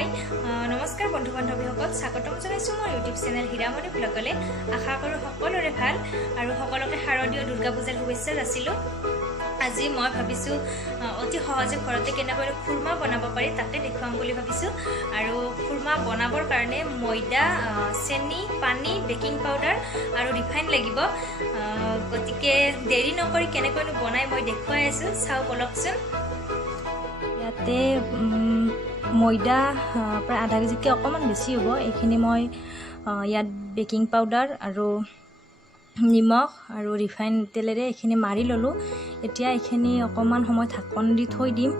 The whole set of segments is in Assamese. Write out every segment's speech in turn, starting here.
हाय नमस्कार बंधु बान्धवीসকল স্বাগতম জনাইছো মোৰ ইউটিউব চেনেল হীৰামণি ব্লগলে আশা কৰো সকলোৰে ভাল আৰু সকলোকে শাৰদীয় দুৰ্গা পূজাৰ শুভেচ্ছা যাচিলো আজি মই ভাবিছো অতি সহজে ঘৰতে কেনেকৈ খুৰমা বনাব পাৰি তাকে দেখুৱাম বুলি ভাবিছো আৰু খুৰমা বনাবৰ কাৰণে ময়দা চেনি পানী বেকিং পাউডাৰ আৰু ৰিফাইন লাগিব গতিকে দেৰি নকৰি কেনেকৈ বনাই মই দেখুৱাই আছো চাও বলকচোন ইয়াতে ময়দা প্ৰায় আধা কেজিতকৈ অকণমান বেছি হ'ব এইখিনি মই ইয়াত বেকিং পাউডাৰ আৰু নিমখ আৰু ৰিফাইন তেলেৰে এইখিনি মাৰি ল'লোঁ এতিয়া এইখিনি অকণমান সময় ঢাকন দি থৈ দিম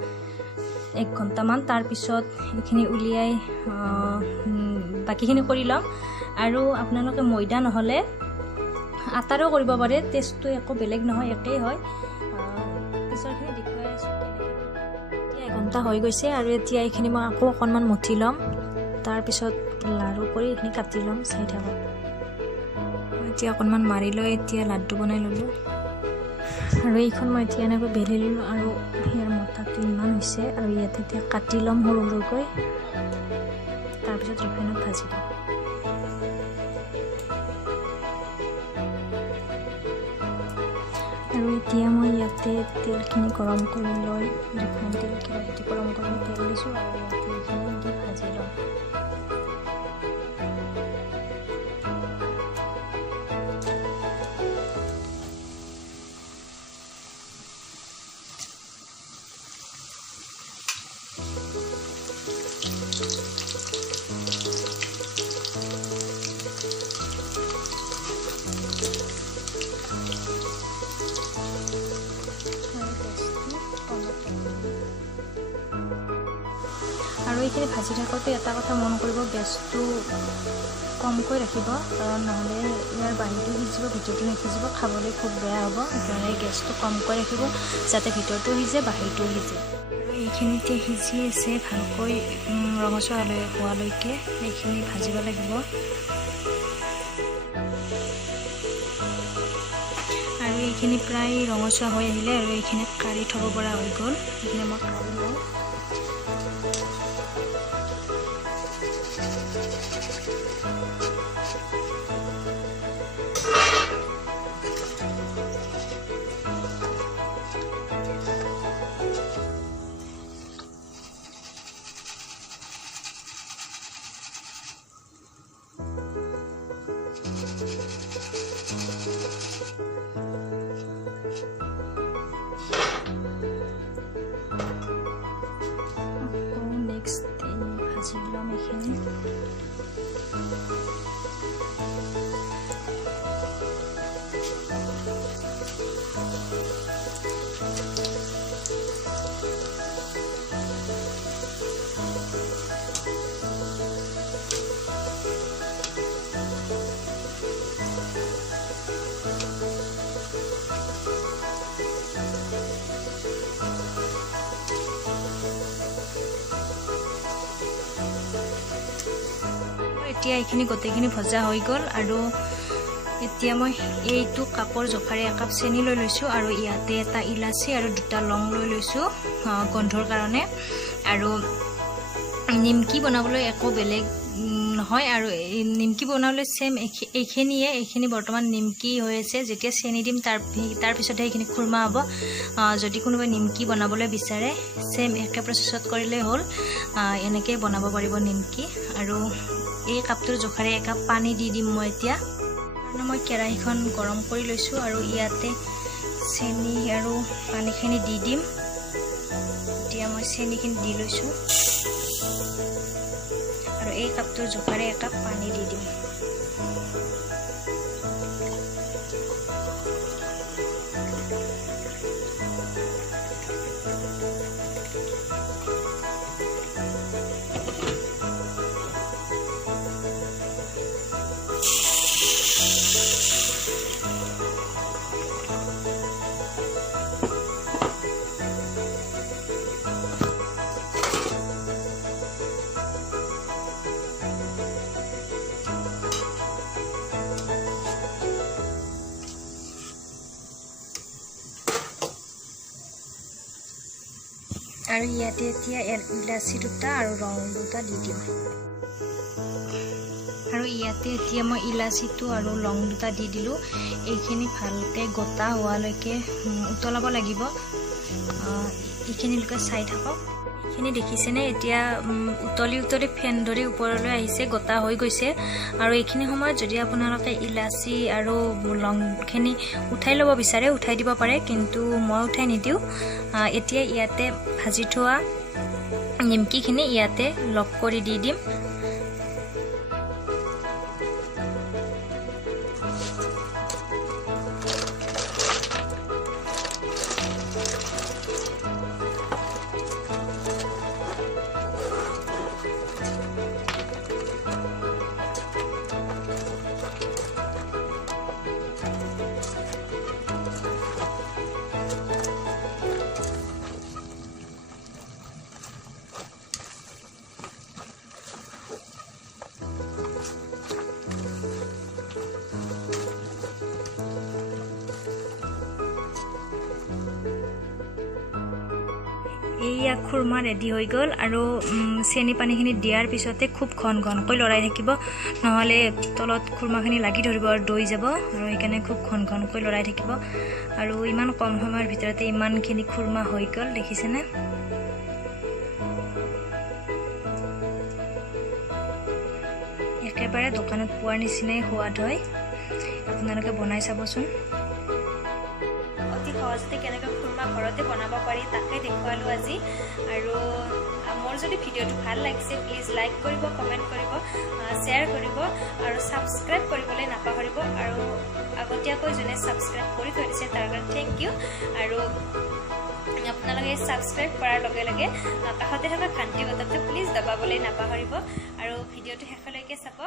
1 ঘণ্টামান তাৰপিছত এইখিনি উলিয়াই বাকীখিনি কৰি ল'ম আৰু আপোনালোকে ময়দা নহ'লে আটাৰো কৰিব পাৰে টেষ্টটো একো বেলেগ নহয় একেই হয় পিছৰখিনি দেখুৱাই আছোঁ এতিয়া 1 ঘণ্টা হৈ গৈছে আৰু এতিয়া এইখিনি মই আকৌ অকণমান মঠি ল'ম তাৰপিছত লাড়ু কৰি এইখিনি কাটি ল'ম চাই থাকক এতিয়া অকণমান মাৰি লৈ এতিয়া লাড্ডু বনাই ল'লোঁ আৰু এইখন মই এতিয়া এনেকৈ বেলি ল'লোঁ আৰু ইয়াৰ মতাটো ইমান হৈছে আৰু ইয়াতে এতিয়া কাটি ল'ম সৰু সৰুকৈ তাৰপিছত ৰিফাইনত ভাজি দিম আৰু এতিয়া মই ইয়াতে তেলখিনি গৰম কৰি লৈ ৰিফাইন তেল কেৰাহীটো গৰম কৰি তেল দিছোঁ আৰু ইয়াতে এইখিনি দি ভাজি ল'ম আৰু এইখিনি ভাজি থাকোঁতে এটা কথা মন কৰিব গেছটো কমকৈ ৰাখিব কাৰণ নহ'লে ইয়াৰ বাহিৰটো সিজিব ভিতৰটো নিসিজিব খাবলৈ খুব বেয়া হ'ব সেইকাৰণে গেছটো কমকৈ ৰাখিব যাতে ভিতৰটো সিজে বাহিৰটো সিজে আৰু এইখিনিতে সিজি আছে ভালকৈ ৰঙচুৱা হোৱালৈকে এইখিনি ভাজিব লাগিব আৰু এইখিনি প্ৰায় ৰঙচুৱা হৈ আহিলে আৰু এইখিনি কাঢ়ি থ'ব পৰা হৈ গ'ল এইখিনি মই কাঢ়ি লওঁ ভাজি ল'ম এইখিনি এতিয়া এইখিনি গোটেইখিনি ভজা হৈ গ'ল আৰু এতিয়া মই এইটো কাপৰ জোখাৰে 1 কাপ চেনি লৈ লৈছোঁ আৰু ইয়াতে এটা ইলাচি আৰু 2টা লং লৈ লৈছোঁ গন্ধৰ কাৰণে আৰু নিমকি বনাবলৈ একো বেলেগ নহয় আৰু নিমকি বনাবলৈ সেম এইখিনি বৰ্তমান নিমকি হৈ আছে যেতিয়া চেনি দিম তাৰ পিছতহে এইখিনি খুৰমা হ'ব যদি কোনোবাই নিমকি বনাবলৈ বিচাৰে সেম একে প্ৰচেছত কৰিলেই হ'ল এনেকৈ বনাব পাৰিব নিমকি আৰু এই কাপটোৰ জোখাৰে 1 কাপ পানী দি দিম মই এতিয়া মই কেৰাহীখন গৰম কৰি লৈছোঁ আৰু ইয়াতে চেনি আৰু পানীখিনি দি দিম এতিয়া মই চেনিখিনি দি লৈছোঁ আৰু এই কাপটোৰ জোখাৰে 1 কাপ পানী দি দিম আৰু ইয়াতে এতিয়া ইলাচি দুটা আৰু লং দুটা দি দিম আৰু ইয়াতে এতিয়া মই ইলাচিটো আৰু লং দুটা দি দিলোঁ এইখিনি ভালকৈ গোটা হোৱালৈকে উতলাব লাগিব এইখিনিলৈকে চাই থাকক এইখিনি দেখিছেনে এতিয়া উতলি ফেন ধৰি ওপৰলৈ আহিছে গোটা হৈ গৈছে আৰু এইখিনি সময়ত যদি আপোনালোকে ইলাচি আৰু লংখিনি উঠাই ল'ব বিচাৰে উঠাই দিব পাৰে কিন্তু মই উঠাই নিদিওঁ এতিয়া ইয়াতে ভাজি থোৱা নিমকিখিনি ইয়াতে লগ কৰি দি দিম এইয়া খুৰমা ৰেডি হৈ গ'ল আৰু চেনি পানীখিনি দিয়াৰ পিছতে খুব ঘনকৈ লৰাই থাকিব নহ'লে তলত খুৰমাখিনি লাগি ধৰিব আৰু দৈ যাব আৰু সেইকাৰণে খুব ঘনকৈ লৰাই থাকিব আৰু ইমান কম সময়ৰ ভিতৰতে ইমানখিনি খুৰমা হৈ গ'ল দেখিছেনে একেবাৰে দোকানত পোৱাৰ নিচিনাই সোৱাদ হয় আপোনালোকে বনাই চাবচোন অতি সহজতে কেনেকৈ খুৰমা ঘৰতে বনাব পাৰি তাকে দেখুৱালোঁ আজি আৰু মোৰ যদি ভিডিঅ'টো ভাল লাগিছে প্লিজ লাইক কৰিব কমেণ্ট কৰিব শ্বেয়াৰ কৰিব আৰু ছাবস্ক্ৰাইব কৰিবলৈ নাপাহৰিব আৰু আগতীয়াকৈ যোনে ছাবস্ক্ৰাইব কৰি থৈ দিছে তাৰ কাৰণে থেংক ইউ আৰু আপোনালোকে ছাবস্ক্ৰাইব কৰাৰ লগে লগে কাষতে থকা ঘণ্টি বটনটো প্লিজ দবাবলৈ নাপাহৰিব আৰু ভিডিঅ'টো শেষলৈকে চাব